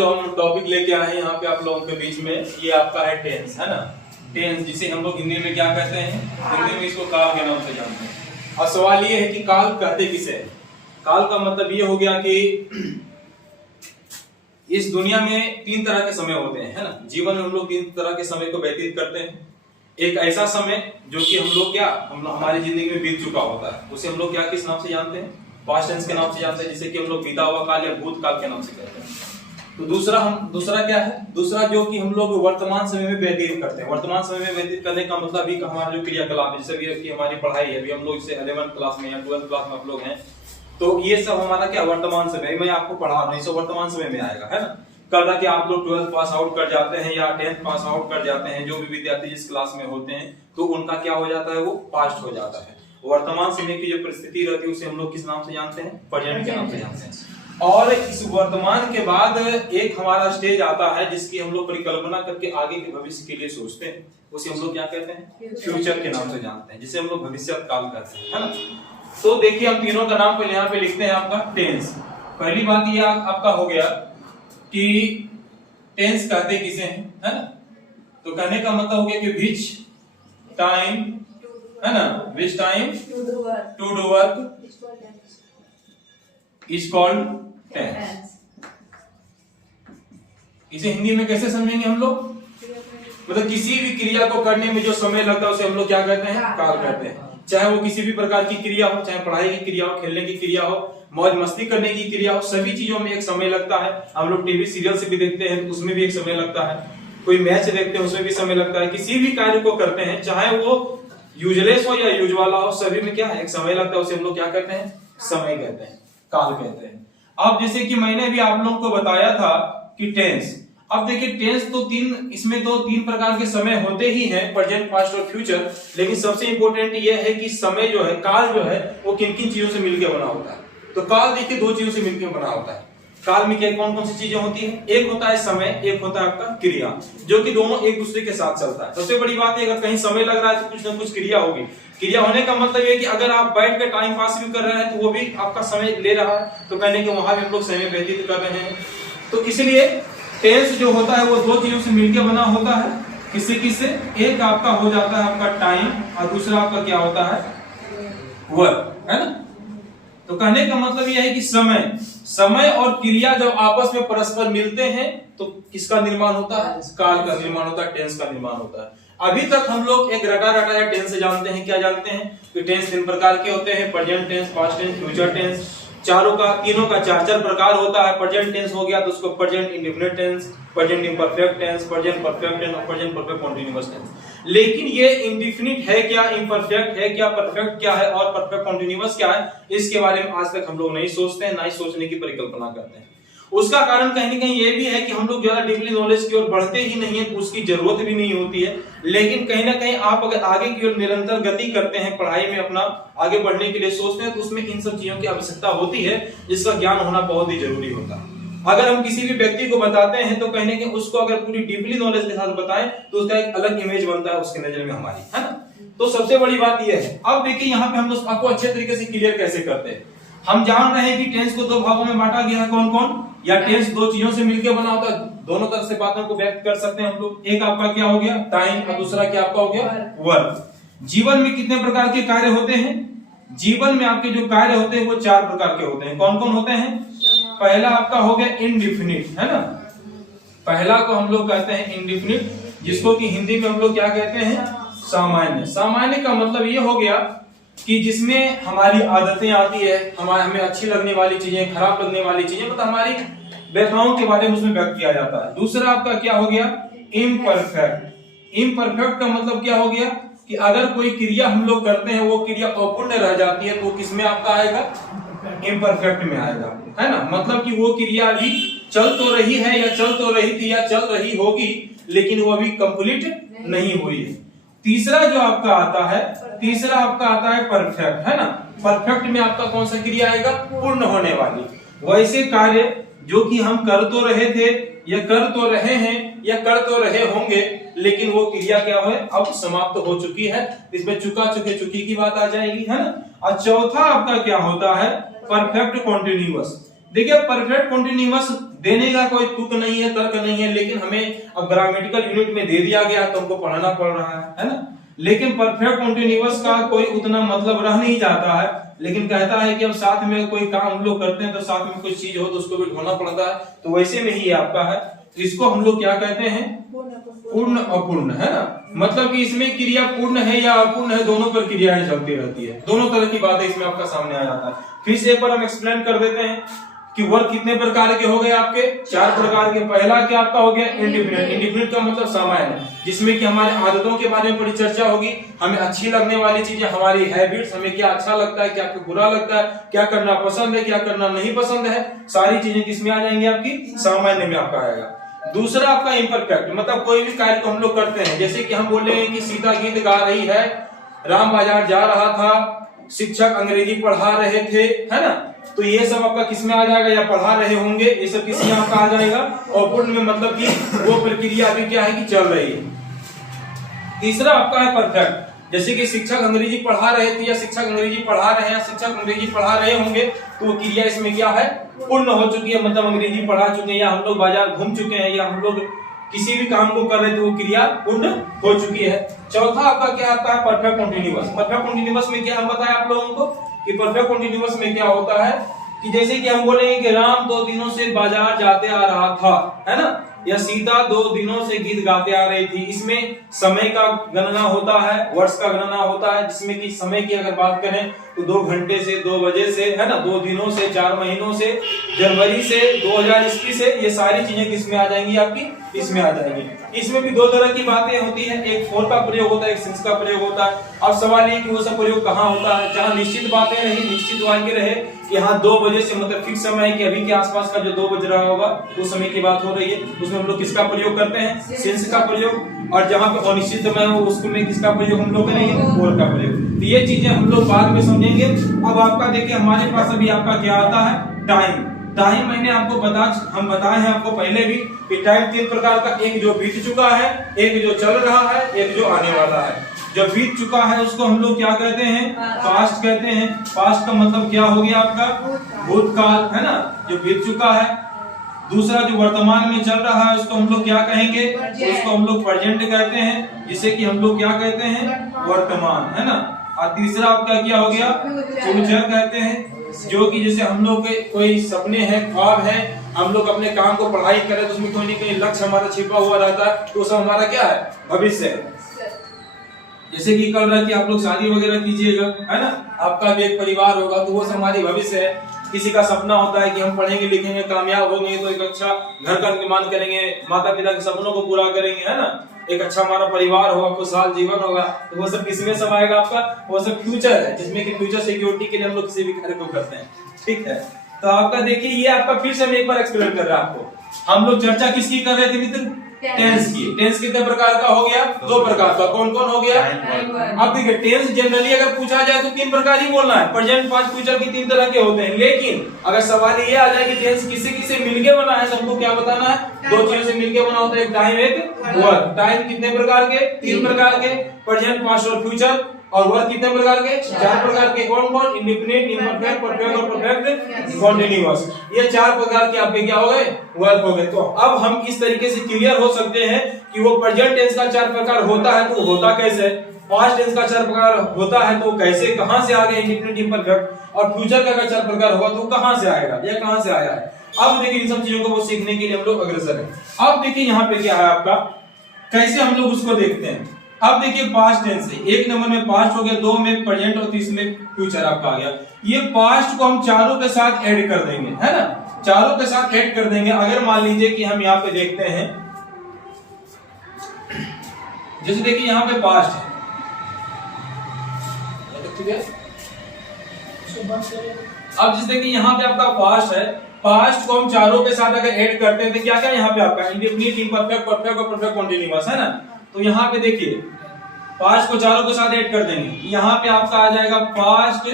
जो हम टॉपिक लेके आए हैं यहाँ पे आप लोगों के बीच में, ये आपका है टेंस, है ना। टेंस जिसे हम लोग हिंदी में क्या कहते हैं, हिंदी में इसको काल के नाम से जानते हैं। और सवाल ये है कि काल कहते किसे हैं। काल का मतलब ये हो गया कि इस दुनिया में तीन तरह के समय होते हैं, है ना। जीवन में हम लोग तीन तरह के समय को व्यतीत करते हैं। एक ऐसा समय जो कि हम लोग हमारी जिंदगी में बीत चुका होता है, उसे हम लोग क्या किस नाम से जानते हैं, पास्ट टेंस के नाम से जानते हैं, जिसे कि हम लोग बीता हुआ काल या भूतकाल के नाम से कहते हैं। तो दूसरा क्या है, दूसरा जो कि हम लोग वर्तमान समय में व्यतीत करते हैं। वर्तमान समय में व्यतीत करने का मतलब भी हमारा जो क्रियाकलाप है, जैसे भी कि हमारी पढ़ाई है, अभी हम लोग इसे 11th क्लास में या 12th क्लास में आप लोग हैं, तो ये सब हमारा क्या वर्तमान समय, मैं आपको पढ़ा रहा हूं, सब वर्तमान समय में आएगा, है ना। कल कि आप लोग 12th पास आउट कर जाते हैं या 10th पास आउट कर जाते हैं, जो भी विद्यार्थी जिस क्लास में होते हैं, तो उनका क्या हो जाता है, वो पास्ट हो जाता है। वर्तमान समय की जो परिस्थिति रहती है उसे हम लोग किस नाम से जानते हैं, प्रेजेंट के नाम से जानते हैं। और इस वर्तमान के बाद एक हमारा स्टेज आता है जिसकी हम लोग परिकल्पना करके आगे के भविष्य के लिए सोचते हैं, उसे हम लोग क्या कहते हैं, फ्यूचर के नाम से जानते हैं, जिसे हम लोग भविष्य काल कहते हैं, है ना। तो देखिए हम तीनों का नाम पहले यहाँ पे लिखते हैं, आपका टेंस। पहली बात ये आपका हो गया कि टेंस कहते किसे हैं, है ना। तो कहने का मतलब हो गया कि विच टाइम, है ना, which time to do work is called tense. इसे हिंदी में कैसे समझेंगे हम लोग, मतलब किसी भी क्रिया को करने में जो समय लगता है उसे हम लोग क्या कहते हैं, काल कहते हैं। चाहे वो किसी भी प्रकार की क्रिया हो, चाहे पढ़ाई की क्रिया हो, खेलने की क्रिया हो, मौज मस्ती करने की क्रिया हो, सभी चीजों में एक समय लगता है। हम लोग टीवी सीरियल से भी देखते हैं, उसमें भी एक समय लगता है। कोई मैच देखते हैं, उसमें भी समय लगता है। किसी भी कार्य को करते हैं, चाहे वो यूजलेस हो या यूज वाला हो, सभी में क्या है, एक समय लगता है, उसे हम लोग क्या कहते हैं, समय कहते हैं, काल कहते हैं। अब जैसे कि मैंने भी आप लोगों को बताया था कि टेंस, अब देखिए टेंस तो इसमें तो तीन प्रकार के समय होते ही हैं, प्रेजेंट, पास्ट और फ्यूचर। लेकिन सबसे इंपॉर्टेंट यह है कि समय जो है, काल जो है, वो किन किन चीजों से मिलकर बना होता है। तो काल देखिए दो चीजों से मिलकर बना होता है। काल में क्या कौन कौन सी चीजें होती हैं, एक होता है समय, एक होता है आपका क्रिया, जो कि दोनों एक दूसरे के साथ चलता है। सबसे बड़ी बात है, अगर कहीं समय लग रहा है तो कुछ ना कुछ क्रिया होगी। क्रिया होने का मतलब ये कि अगर आप बैठ के टाइम पास भी कर रहे हैं तो वो भी आपका समय ले रहा है, तो कहने के वहां भी हम लोग समय व्यतीत कर रहे हैं। तो इसलिए टेंस जो होता है वो दो चीजों से मिलकर बना होता है। किससे, एक आपका हो जाता है आपका टाइम, और दूसरा आपका क्या होता है, वर्क, है ना। तो कहने का मतलब यह है कि समय और क्रिया जब आपस में परस्पर मिलते हैं तो किसका निर्माण होता है, काल का निर्माण होता है, टेंस का निर्माण होता है। अभी तक हम लोग एक रटा या टेंस से जानते हैं, क्या जानते हैं कि टेंस तीन प्रकार के होते हैं, present tense, past tense, future tense. तीनों का चार प्रकार होता है। प्रेजेंट टेंस हो गया तो उसको present indefinite tense, present imperfect tense, present perfect tense और प्रेजेंट परफेक्ट कंटीन्यूअस टेंस। लेकिन ये इंडेफिनिट है क्या, इम्परफेक्ट है क्या, परफेक्ट क्या है और परफेक्ट कंटीन्यूअस क्या है, इसके बारे में आज तक हम लोग नहीं सोचते हैं, ना ही सोचने की परिकल्पना करते हैं। उसका कारण कहीं ना कहीं ये भी है कि हम लोग ज्यादा डीपली नॉलेज की ओर बढ़ते ही नहीं है, उसकी जरूरत भी नहीं होती है। लेकिन कहीं ना कहीं आप अगर आगे की ओर निरंतर गति करते हैं, पढ़ाई में अपना आगे बढ़ने के लिए सोचते हैं, तो उसमें इन सब चीजों की आवश्यकता होती है, जिसका ज्ञान होना बहुत ही जरूरी होता है। अगर हम किसी भी व्यक्ति को बताते हैं तो कहीं ना कहीं उसको अगर पूरी डीपली नॉलेज के साथ बताएं तो उसका एक अलग इमेज बनता है उसके नजर में हमारी, है ना। तो सबसे बड़ी बात यह है। अब देखिए यहाँ पे हम आपको अच्छे तरीके से क्लियर कैसे करते हैं। हम जान रहे हैं कि टेंस को दो भागों में बांटा गया है, कौन कौन, या टेंस दो चीजों से मिलकर बना होता है। दोनों तरह से बातों को व्यक्त कर सकते हैं हम लोग। एक आपका क्या हो गया, टाइम, और दूसरा क्या आपका हो गया, वर्क। जीवन में कितने प्रकार के कार्य होते हैं, जीवन में आपके जो कार्य होते हैं वो चार प्रकार के होते हैं। कौन कौन होते हैं, पहला आपका हो गया इंडेफिनिट, है ना। पहला को हम लोग कहते हैं इंडेफिनिट, जिसको कि हिंदी में हम लोग क्या कहते हैं, सामान्य। सामान्य का मतलब ये हो गया कि जिसमें हमारी आदतें आती है, हमें अच्छी लगने वाली चीजें, खराब लगने वाली चीजें, मतलब हमारी व्यथाओं के बारे में उसमें व्यक्त किया जाता है। दूसरा आपका क्या हो गया, इम्परफेक्ट। इम्परफेक्ट का मतलब क्या हो गया कि अगर कोई क्रिया हम लोग करते हैं वो क्रिया अपूर्ण रह जाती है तो किसमें आपका आएगा, इम्परफेक्ट में आएगा, है ना। मतलब कि वो क्रिया अभी चल तो रही है या चल तो रही थी या चल रही होगी, लेकिन वो अभी कंप्लीट नहीं हुई है। तीसरा जो आपका आता है, तीसरा आपका आता है परफेक्ट, है ना। परफेक्ट में आपका कौन सा क्रिया आएगा, पूर्ण होने वाली। वैसे कार्य जो कि हम कर तो रहे थे या कर तो रहे हैं या कर तो रहे होंगे, लेकिन वो क्रिया क्या है, अब समाप्त हो चुकी है। इसमें चुकी की बात आ जाएगी, है ना। और चौथा आपका क्या होता है, परफेक्ट कॉन्टिन्यूअस। देखिए परफेक्ट कॉन्टिन्यूअस देने का कोई तुक नहीं है, तर्क नहीं है, लेकिन हमें अब ग्रामेटिकल यूनिट में दे दिया गया तो हमको पढ़ना पड़ रहा है ना। लेकिन परफेक्ट कंटीन्यूअस का कोई उतना मतलब रह नहीं जाता है, लेकिन कहता है कि अब साथ में कोई काम हम लोग करते हैं तो साथ में कुछ चीज हो तो उसको भी ढोना पड़ता है, तो वैसे में ही आपका है। तो इसको हम लोग क्या कहते हैं, पूर्ण अपूर्ण, है ना। मतलब कि इसमें क्रिया पूर्ण है या अपूर्ण है, दोनों पर क्रियाएं चलती रहती है, दोनों तरह की बातें इसमें आपका सामने आ जाता है। फिर से एक बार हम एक्सप्लेन कर देते हैं कि वर्ब कितने प्रकार के हो गए आपके, 4 प्रकार के। पहला क्या आपका हो गया, इंडिफिनिट। इंडिफिनिट का मतलब सामान्य, जिसमें कि हमारे आदतों के बारे में बड़ी चर्चा होगी, हमें अच्छी लगने वाली चीजें, हमारी हैबिट्स, हमें क्या अच्छा लगता है, क्या बुरा लगता है, क्या करना पसंद है, क्या करना नहीं पसंद है, सारी चीजें किसमें आ जाएंगी, आपकी सामान्य में आपका आएगा। दूसरा आपका इम्परफेक्ट, मतलब कोई भी कार्य को हम लोग करते हैं, जैसे कि हम बोले कि सीता गीत गा रही है, राम बाजार जा रहा था, शिक्षक अंग्रेजी पढ़ा रहे थे, है ना। तो ये सब आपका किसमें आ जाएगा, या पढ़ा रहे होंगे, ये सब किस में आपका आ जाएगा। और पूर्ण में मतलब कि वो प्रक्रिया अभी क्या है कि चल रही है। तीसरा आपका है परफेक्ट, जैसे कि शिक्षक अंग्रेजी पढ़ा रहे थे, या शिक्षक अंग्रेजी पढ़ा रहे हैं, या शिक्षक अंग्रेजी पढ़ा रहे होंगे, तो वो क्रिया इसमें क्या है, पूर्ण हो चुकी है, मतलब अंग्रेजी पढ़ा चुके हैं, या हम लोग बाजार घूम चुके हैं, या हम लोग किसी भी काम को कर रहे थे, वो क्रिया पूर्ण हो चुकी है। चौथा आपका क्या आता है, परफेक्ट कंटीन्यूअस। परफेक्ट कंटीन्यूअस में क्या हम बताएं आप लोगों को कि परफेक्ट कंटीन्यूअस में क्या होता है कि जैसे कि हम बोलेंगे कि राम 2 दिनों से बाजार जाते आ रहा था, है ना, या सीता 2 दिनों से गीत गाते आ रही थी। इसमें समय का गणना होता है, वर्ष का गणना होता है, जिसमें कि समय की अगर बात करें तो 2 घंटे से, 2 बजे से, है ना, 2 दिनों से, 4 महीनों से, जनवरी से, 2000 ईस्वी से, ये सारी चीजें किसमें आ जाएंगी, आपकी इसमें आ जाएंगी। इसमें भी 2 तरह की बातें होती है, एक फॉर का प्रयोग होता है, एक सिंस का प्रयोग होता है। अब सवाल ये कि वो सब प्रयोग कहाँ होता है, जहाँ निश्चित बातें रही, निश्चित वाक्य रहे, यहाँ 2 बजे से मतलब फिक्स समय है कि अभी के आसपास का जो 2 बज रहा होगा उस समय की बात हो रही है, उसमें हम लोग किसका प्रयोग करते हैं, सिंस का प्रयोग। और जहाँ पे अनिश्चित समय हो उसमें किसका प्रयोग हम लोग करेंगे, फॉर का प्रयोग। तो ये चीजें हम लोग बाद में समझेंगे। अब आपका देखिए हमारे पास अभी आपका क्या आता है, टाइम। टाइम मैंने आपको हम बताए हैं आपको पहले भी कि टाइम 3 प्रकार का, एक जो बीत चुका है, एक जो चल रहा है, एक जो आने वाला है। जो बीत चुका है उसको हम लोग क्या कहते हैं, पास्ट कहते हैं। पास्ट का मतलब क्या हो गया आपका, भूतकाल, है ना, जो बीत चुका है। दूसरा जो वर्तमान में चल रहा है उसको हम लोग क्या कहेंगे, उसको हम लोग प्रेजेंट कहते हैं, जिसे कि हम लोग क्या कहते हैं, वर्तमान, है ना। और तीसरा आपका क्या हो गया, फ्यूचर कहते हैं, जो कि जैसे हम लोग के कोई सपने हैं, ख्वाब है, हम लोग अपने काम को पढ़ाई करें तो उसमें कोई ना कोई लक्ष्य हमारा छिपा हुआ रहता है, तो सब हमारा क्या है, भविष्य है। जैसे कि कल रात की आप लोग शादी वगैरह कीजिएगा, है ना, आपका भी एक परिवार होगा, तो वो हमारी भविष्य है। किसी का सपना होता है कि हम पढ़ेंगे लिखेंगे कामयाब होंगे तो एक अच्छा घर का निर्माण करेंगे, माता पिता के सपनों को पूरा करेंगे, है ना, एक अच्छा हमारा परिवार होगा, खुशहाल जीवन होगा, तो वो सब किसमें समाएगा आपका, वो सब फ्यूचर है, जिसमें कि फ्यूचर सिक्योरिटी के लिए हम लोग किसी भी कार्य को करते हैं। ठीक है, तो आपका देखिए ये आपका फिर से मैं एक बार एक्सप्लेन कर रहा हूं आपको। हम लोग चर्चा किसकी कर रहे थे मित्र, टेंस की। टेंस कितने प्रकार का हो गया, 2 प्रकार का। कौन कौन हो गया, अब देखिए टेंस जनरली अगर पूछा जाए तो 3 प्रकार ही बोलना है, प्रेजेंट, पास्ट, फ्यूचर की 3 तरह के होते हैं। लेकिन अगर सवाल ये आ जाए कि टेंस किससे किससे मिलके बना है, तो हमको क्या बताना है, 2 चीजों से मिलके बना होता है, एक टाइम, एक वर्ब। टाइम कितने प्रकार के, 3 प्रकार के, प्रेजेंट, पास्ट और फ्यूचर। और वर्ब कितने प्रकार के, 4 प्रकार के। कौन कौन, इंडिफिनिट, इम्परफेक्ट, परफेक्ट और परफेक्ट कंटीन्यूअस। ये 4 प्रकार के आपके क्या हो गए, वर्ब हो गए। तो अब हम इस तरीके से क्लियर हो सकते हैं कि वो प्रेजेंट टेंस का 4 प्रकार होता है तो होता कैसे, पास्ट टेंस का 4 प्रकार होता है तो कैसे, कहां से आ गया इंडिफिनिट, इम्परफेक्ट, और फ्यूचर का 4 प्रकार होगा तो कहां से आएगा, ये कहां से आया है। अब देखिए इन सब चीजों को वो सीखने के लिए हम लोग अग्रसर हैं। अब देखिए यहाँ पे क्या है आपका, कैसे हम लोग उसको देखते हैं। अब देखिए पास्ट टेंस है, 1 नंबर में पास्ट हो गया, 2 में प्रेजेंट और 3 में फ्यूचर आपका आ गया। ये पास्ट को हम चारों के साथ ऐड कर देंगे, है ना, चारों के साथ ऐड कर देंगे। अगर मान लीजिए कि हम यहाँ पे देखते हैं, जैसे देखिए यहाँ पे पास्ट है, ठीक है, अब जैसे देखिए यहाँ पे आपका पास्ट है, पास्ट को हम चारों के साथ अगर ऐड करते हैं तो क्या क्या यहाँ पे आपका इंडिफिनिट, इम्परफेक्ट, परफेक्ट और परफेक्ट कंटीन्यूअस, है ना। तो यहाँ पे देखिए पास्ट को चारों के साथ ऐड कर देंगे, यहाँ पे आपका आ जाएगा पास्ट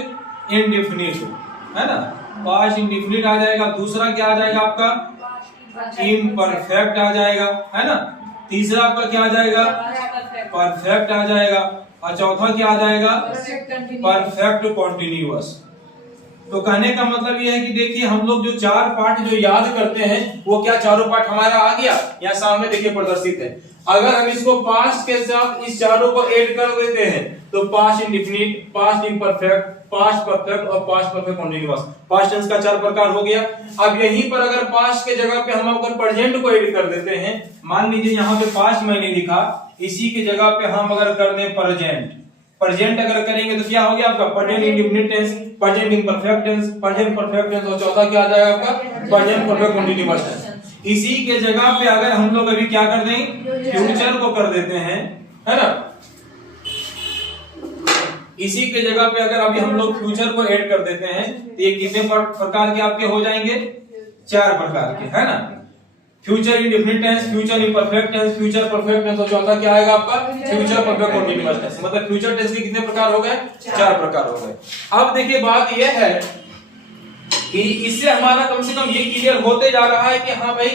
इंडिफिनिट, है ना, पास्ट इंडिफिनिट आ जाएगा। दूसरा क्या आ जाएगा आपका, इम्परफेक्ट आ जाएगा, है ना। तीसरा आपका क्या आ जाएगा, परफेक्ट आ जाएगा। और चौथा क्या आ जाएगा, परफेक्ट कंटीन्यूअस। तो कहने का मतलब ये है कि देखिए हम लोग जो 4 पार्ट जो याद करते हैं वो क्या चारों पार्ट हमारा आ गया, यहाँ सामने देखिए प्रदर्शित है। अगर हम इसको पास्ट के साथ इस चारों को ऐड कर देते हैं तो past indefinite, past imperfect, past perfect और past perfect continuous, past tense का 4 प्रकार हो गया। अब यहीं पर अगर पास्ट के जगह पे हम अगर प्रेजेंट को ऐड कर देते हैं, मान लीजिए यहाँ पे पास्ट मैंने लिखा, इसी की जगह पे हम अगर कर दें प्रेजेंट, प्रेजेंट अगर करेंगे तो क्या हो गया आपका present indefinite tense, present imperfect tense, present perfect tense और चौथा क्या आ जाएगा आपका प्रेजेंट परफेक्ट कंटीन्यूअस टेंस। इसी के जगह पे अगर हम लोग अभी क्या कर दें, फ्यूचर को कर देते हैं, है ना, इसी के जगह पे अगर अभी हम लोग फ्यूचर को ऐड कर देते हैं तो ये कितने प्रकार के आपके हो जाएंगे, 4 प्रकार के, है ना। Future indefinite tense, future imperfect tense, future perfect tense और चौथा क्या आएगा आपका फ्यूचर परफेक्ट कंटीन्यूअस टेंस। मतलब फ्यूचर टेंस के कितने प्रकार हो गए, 4 प्रकार हो गए। अब देखिए बात यह है कि इससे हमारा कम से कम ये क्लियर होते जा रहा है कि हाँ भाई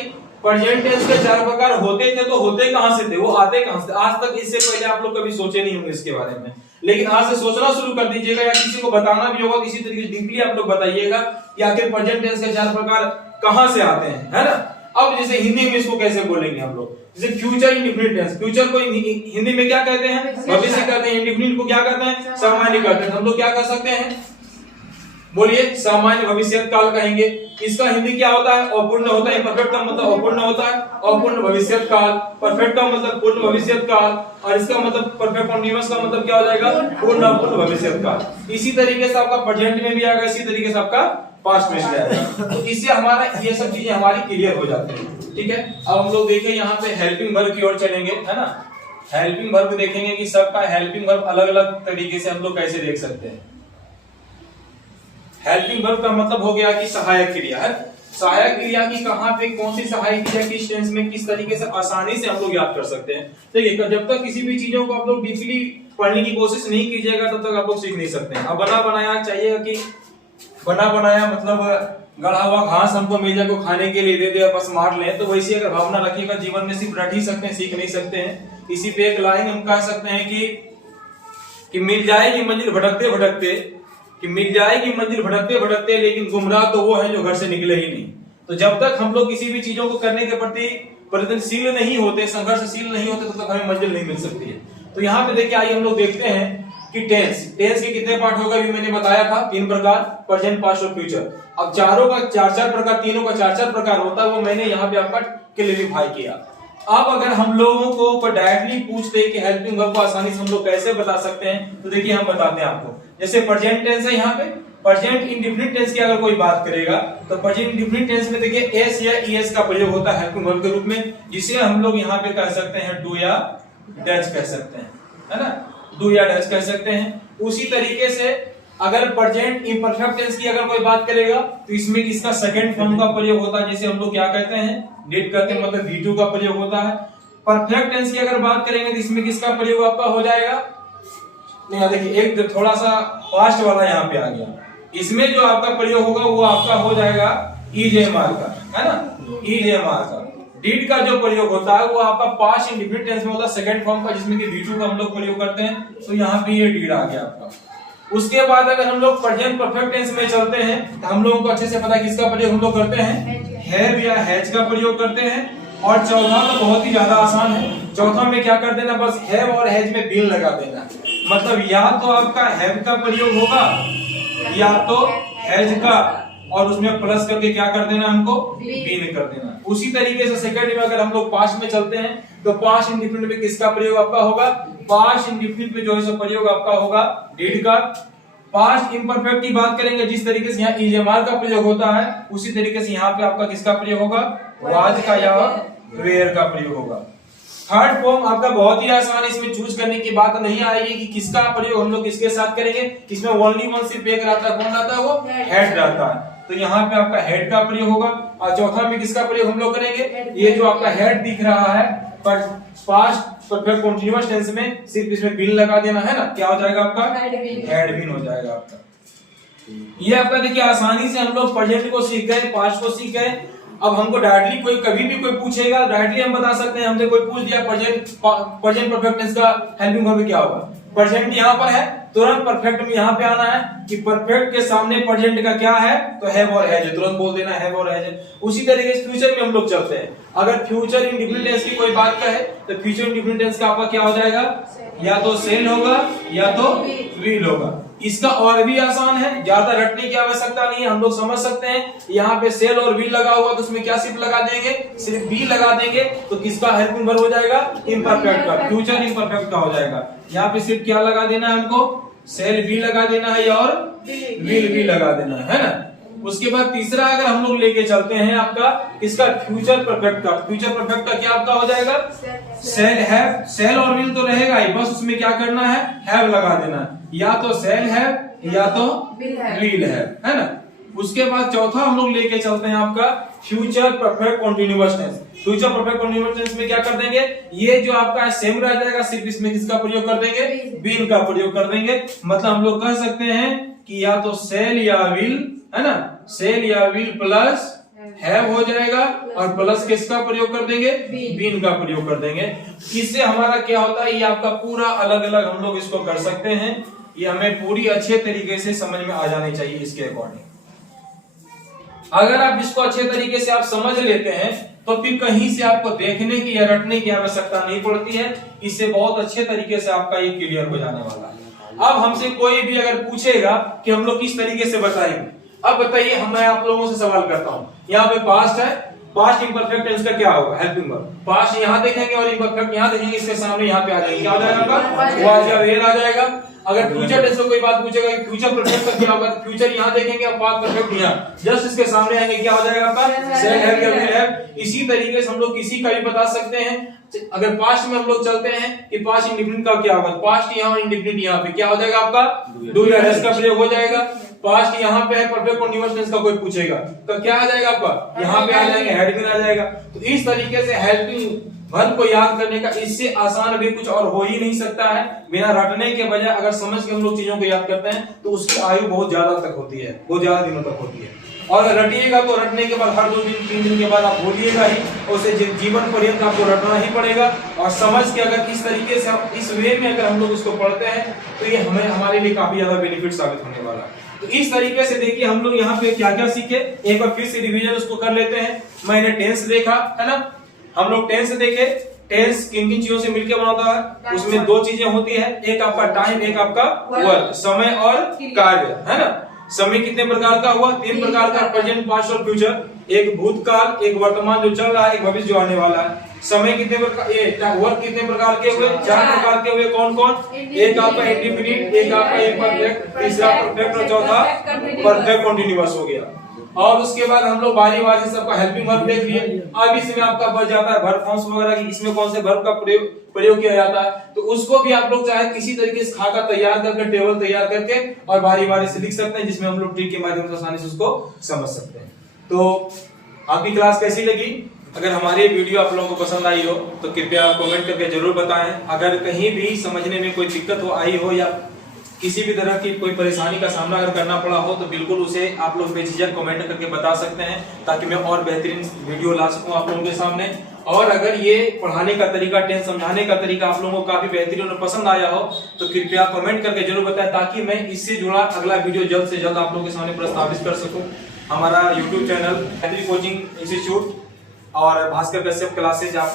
प्रेजेंट टेंस के 4 प्रकार होते थे, तो होते कहां से थे, वो आते कहां से। आज तक इससे पहले आप लोग कभी सोचे नहीं होंगे इसके बारे में, लेकिन आज से सोचना शुरू कर दीजिएगा, या किसी को बताना भी होगा तो इसी तरीके से डीपली आप लोग बताइएगा कि आखिर प्रेजेंट टेंस के 4 प्रकार कहां से आते हैं, है ना। अब जैसे हिंदी में इसको कैसे बोलेंगे हम लोग, जैसे फ्यूचर इंडेफिनिट टेंस, फ्यूचर को हिंदी में क्या कहते हैं, भविष्य कहते हैं, इंडेफिनिट को क्या कहते हैं, सामान्य कहते हैं। हम लोग क्या कर सकते हैं, बोलिए, सामान्य भविष्यत काल कहेंगे। इसका हिंदी क्या होता है, अपूर्ण होता है। परफेक्ट का मतलब अपूर्ण होता है, अपूर्ण भविष्यत काल। परफेक्ट का मतलब पूर्ण भविष्यत काल, और इसका मतलब परफेक्ट कंटीन्यूअस का मतलब क्या हो जाएगा, पूर्ण अपूर्ण भविष्यत काल। इसी तरीके से आपका प्रेजेंट में भी आएगा, इसी तरीके से आपका पास्ट में भी आएगा। तो इससे हमारा ये सब चीजें हमारी क्लियर हो जाती है, ठीक है। अब हम लोग देखें यहाँ पे हेल्पिंग वर्ब की ओर चलेंगे, है ना। हेल्पिंग वर्ब देखेंगे कि सबका हेल्पिंग वर्ब अलग अलग तरीके से हम लोग कैसे देख सकते हैं। हेल्पिंग वर्ब का मतलब हो गया कि सहायक क्रिया है। सहायक क्रिया की कहां पे कौन सी सहायक क्रिया किस टेंस में किस तरीके से आसानी से हम लोग याद कर सकते हैं। देखिए जब तक किसी भी चीजों को आप लोग डीपली पढ़ने की कोशिश नहीं कीजिएगा तब तक आप लोग सीख नहीं सकते हैं। अब बना बनाया चाहिए कि बना बनाया मतलब गढ़ा हुआ घास हमको मिल जाए, को खाने के लिए दे दे बस मार लें, तो वैसी अगर भावना रखिएगा जीवन में सिर्फ रट ही सकते हैं, सीख नहीं सकते हैं। इसी पे एक लाइन हम कह सकते हैं कि मिल जाएगी मंजिल भटकते भटकते, कि मिल जाएगी मंजिल भटकते भटकते, लेकिन गुमराह तो वो है जो घर से निकले ही नहीं। तो जब तक हम लोग किसी भी चीजों को करने के प्रति प्रयत्नशील नहीं होते, संघर्षशील नहीं होते, तब तक हमें मंजिल नहीं मिल सकती है। तो यहाँ पे देखिए आइए हम लोग देखते हैं कि टेंस के कितने पार्ट होगा, अभी मैंने बताया था 3 प्रकार, प्रेजेंट, पास्ट और फ्यूचर। अब चारों का 4-4 प्रकार, तीनों का 4-4 प्रकार होता है, वो मैंने यहाँ पे आपका क्लियरिफाई किया। अब अगर हम लोगों को डायरेक्टली पूछते कि हेल्पिंग वर्ब को आसानी से हम लोग कैसे बता सकते हैं, तो देखिए हम बताते हैं आपको। जैसे प्रेजेंट टेंस है, यहाँ पे प्रेजेंट इंडेफिनिट टेंस की अगर कोई बात करेगा तो प्रेजेंट इंडेफिनिट टेंस में देखिए एस या ईएस का प्रयोग होता है हेल्पिंग वर्ब के रूप में, जिसे हम लोग यहाँ पे कह सकते हैं डू या डैश कह सकते हैं, है ना, डू या डैश कह सकते हैं। उसी तरीके से अगर प्रेजेंट इम्परफेक्ट टेंस की अगर कोई बात करेगा तो इसमें किसका सेकंड फॉर्म का प्रयोग होता है, जिसे हम लोग क्या कहते हैं, डिड कहते हैं, मतलब V2 का प्रयोग होता है। परफेक्ट टेंस की अगर बात करेंगे तो इसमें किसका प्रयोग आपका हो जाएगा, नहीं देखिए एक थोड़ा सा पास्ट वाला यहाँ पे आ गया, इसमें जो आपका प्रयोग होगा वो आपका हो जाएगा EJMR का, है ना, EJMR का। डिड का जो प्रयोग होता है वो आपका पास्ट इंडेफिनिट टेंस में होता है सेकंड फॉर्म का, जिसमें कि V2 का हम लोग प्रयोग करते हैं, तो यहाँ पे ये डिड आ गया आपका। उसके बाद अगर हम लोग प्रेजेंट परफेक्ट टेंस में चलते हैं तो हम लोगों को अच्छे से पता है किसका प्रयोग हम लोग करते हैं, हैव या हैज का प्रयोग करते हैं। और चौथा तो बहुत ही ज्यादा आसान है, चौथा में क्या कर देना, बस हैव और हैज में बीन लगा देना। मतलब या तो आपका हैव का प्रयोग होगा या तो हैज का, और उसमें प्लस करके क्या कर देना हमको, बीन कर देना। उसी तरीके से सेकंड में अगर हम लोग पास्ट में चलते हैं तो पास्ट इंडेफिनिट में किसका प्रयोग आपका होगा, पास्ट इंडेफिनिट में जो है सो प्रयोग आपका होगा डिड का। पास्ट इम्परफेक्ट की बात करेंगे जिस तरीके से यहाँ EJMR का प्रयोग होता है, उसी तरीके से यहाँ पे आपका किसका प्रयोग होगा, वाज का या वेयर का प्रयोग होगा। थर्ड फॉर्म आपका बहुत ही आसान है, इसमें चूज करने की बात नहीं आएगी कि किसका प्रयोग हम लोग किसके साथ करेंगे, किसमें ओनली वन सिर्फ एक रहता है, कौन रहता है, वो हेड रहता है। तो यहाँ पे आपका हेड का प्रयोग होगा। और चौथा में किसका प्रयोग हम लोग करेंगे, ये जो आपका हेड दिख रहा है पर पास्ट परफेक्ट कंटीन्यूअस टेंस में सिर्फ इसमें बीन लगा देना है ना, क्या हो जाएगा आपका, हेड बीन हो जाएगा आपका। ये आपका देखिए आसानी से हम लोग प्रेजेंट को सीख गए, पास्ट को सीख गए। अब हमको डायरेक्टली कोई कभी भी कोई पूछेगा डायरेक्टली हम बता सकते हैं। हमसे कोई पूछ दिया प्रेजेंट परफेक्ट टेंस का हेल्पिंग वर्ब क्या होगा, प्रेजेंट यहाँ पर है, तुरंत परफेक्ट में यहाँ पे आना है कि परफेक्ट के सामने प्रेजेंट का क्या है, तो हैव और हैज, तुरंत बोल देना हैव और हैज। उसी तरीके से फ्यूचर में हम लोग चलते हैं। अगर फ्यूचर इंडेफिनिट टेंस की कोई बात कहे तो फ्यूचर इंडेफिनिट टेंस का आपका क्या हो जाएगा, या तो सेल होगा या तो विल होगा। इसका और भी आसान है, ज्यादा रटने की आवश्यकता नहीं है, हम लोग समझ सकते हैं। यहाँ पे सेल और विल लगा हुआ तो उसमें क्या सिर्फ लगा देंगे, सिर्फ बी लगा देंगे, तो किसका हेल्पिंग वर्ब हो जाएगा, इम्परफेक्ट का, फ्यूचर इम्परफेक्ट का हो जाएगा। यहाँ पे सिर्फ क्या लगा देना है हमको, सेल बी लगा देना है और विल भी लगा देना है ना। उसके बाद तीसरा अगर हम लोग लेके चलते हैं आपका इसका फ्यूचर परफेक्ट का, फ्यूचर परफेक्ट का क्या आपका हो जाएगा, सेल हैव, सेल और विल तो रहेगा ही, बस उसमें क्या करना है, हैव लगा देना, या तो सेल हैव या तो विल है ना। उसके बाद चौथा हम लोग लेके चलते हैं आपका future perfect continuous tense. Future perfect continuous tense में क्या कर देंगे, ये जो आपका सेम रह जाएगा, सिर्फ इसमें किसका प्रयोग कर देंगे, विल का प्रयोग कर देंगे। मतलब हम लोग कह सकते हैं कि या तो सेल या विल है ना, सेल या विल प्लस हैव हो जाएगा और प्लस किसका प्रयोग कर देंगे, बीन का प्रयोग कर देंगे। इससे हमारा क्या होता है, ये आपका पूरा अलग अलग हम लोग इसको कर सकते हैं। ये हमें पूरी अच्छे तरीके से समझ में आ जानी चाहिए इसके अकॉर्डिंग। अगर आप इसको अच्छे तरीके से आप समझ लेते हैं तो फिर कहीं से आपको देखने की या रटने की आवश्यकता नहीं पड़ती है। इससे बहुत अच्छे तरीके से आपका ये क्लियर हो जाने वाला है। अब हमसे कोई भी अगर पूछेगा कि हम लोग किस तरीके से बताएंगे, अब बताइए, मैं आप लोगों से सवाल करता हूं, यहाँ पे पास्ट है, पास्ट इम्परफेक्ट टेंस का क्या होगा, हेल्पिंग वर्ब। पास्ट यहाँ देखेंगे और इम्परफेक्ट यहाँ देखेंगे, इसके सामने यहाँ पे आ जाएंगे, क्या हो जाएगा आपका, वाज या वेर आ जाएगा। अगर फ्यूचर टेंस में कोई बात पूछेगा कि फ्यूचर परफेक्ट का क्या होगा, फ्यूचर यहाँ देखेंगे और पास्ट परफेक्ट यहाँ, जस्ट इसके सामने आएंगे, क्या हो जाएगा आपका, सेल हैव या विल हैव। इसी तरीके से हम लोग किसी का भी बता सकते हैं। अगर पास्ट में हम लोग चलते हैं कि पास्ट इंडेफिनिट का क्या होगा, पास्ट यहाँ इंडेफिनिट यहाँ पे क्या हो जाएगा आपका, डू या हैज का प्रयोग हो जाएगा। पास्ट यहाँ पे है, परफेक्ट कंटीन्यूअस टेंस का कोई पूछेगा तो क्या आ जाएगा आपका, यहाँ पे आ जाएंगे, हैड बीन आ जाएगा। तो इस तरीके से हेल्पिंग वर्ब को याद करने का इससे आसान भी कुछ और हो ही नहीं सकता है। बिना रटने के बजाय अगर समझ के हम लोग चीजों को याद करते हैं तो उसकी आयु बहुत ज्यादा तक होती है, बहुत ज्यादा दिनों तक होती है। और रटिएगा तो रटने के बाद हर 2 दिन 3 दिन के बाद आप भूलिएगा ही, उसे जीवन पर्यंत आपको रटना ही पड़ेगा। और समझ के अगर इस तरीके से आप इस वे में अगर हम लोग इसको पढ़ते हैं तो ये हमारे लिए काफी ज्यादा बेनिफिट साबित होने वाला है। तो इस तरीके से देखिए हम लोग यहाँ पे क्या क्या सीखे, एक बार फिर से रिवीजन उसको कर लेते हैं। मैंने टेंस देखा है ना, हम लोग टेंस देखे, टेंस किन किन चीजों से मिलकर बनता है, उसमें 2 चीजें होती है, एक आपका टाइम, एक आपका वर्क, समय और कार्य है ना। समय कितने प्रकार का हुआ, 3 प्रकार का, प्रेजेंट, पास्ट और फ्यूचर। एक भूतकाल, एक वर्तमान जो चल रहा है, एक भविष्य जो आने वाला है। समय कितने प्रकार, वर्क कितने प्रकार के हुए, 4 प्रकार के हुए, कौन कौन, एक आपका इंडेफिनिट, एक आपका इम्परफेक्ट, तीसरा परफेक्ट और चौथा परफेक्ट कंटीन्यूअस हो गया। और उसके बाद हम लोग बारी बारी सबका हेल्पिंग वर्ब देख लिए। अब इसमें आपका बच जाता है वर्ब फॉर्म्स वगैरह की, इसमें कौन से वर्ब का प्रयोग किया जाता है, तो उसको भी आप लोग चाहे किसी तरीके से खाका तैयार करके, टेबल तैयार करके और बारी बारी से लिख सकते हैं, जिसमें हम लोग ट्रिक के माध्यम से आसानी से उसको समझ सकते हैं। तो आपकी क्लास कैसी लगी? अगर हमारी वीडियो आप लोगों को पसंद आई हो तो कृपया कमेंट करके जरूर बताएं। अगर कहीं भी समझने में कोई दिक्कत आई हो या किसी भी तरह की कोई परेशानी का सामना अगर करना पड़ा हो तो बिल्कुल उसे आप लोग बेझिझक कमेंट करके बता सकते हैं, ताकि मैं और बेहतरीन वीडियो ला सकूं आप लोगों के सामने। और अगर ये पढ़ाने का तरीका, टेंस समझाने का तरीका आप लोगों को काफी बेहतरीन और पसंद आया हो तो कृपया कमेंट करके जरूर बताएं, ताकि मैं इससे जुड़ा अगला वीडियो जल्द से जल्द आप लोगों के सामने प्रस्तावित कर सकूं। हमारा YouTube channel Gayatri coaching institute और भास्कर कश्यप क्लासेज आप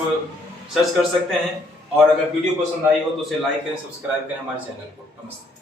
सर्च कर सकते हैं। और अगर वीडियो पसंद आई हो तो उसे लाइक करें, सब्सक्राइब करें हमारे चैनल को। नमस्ते।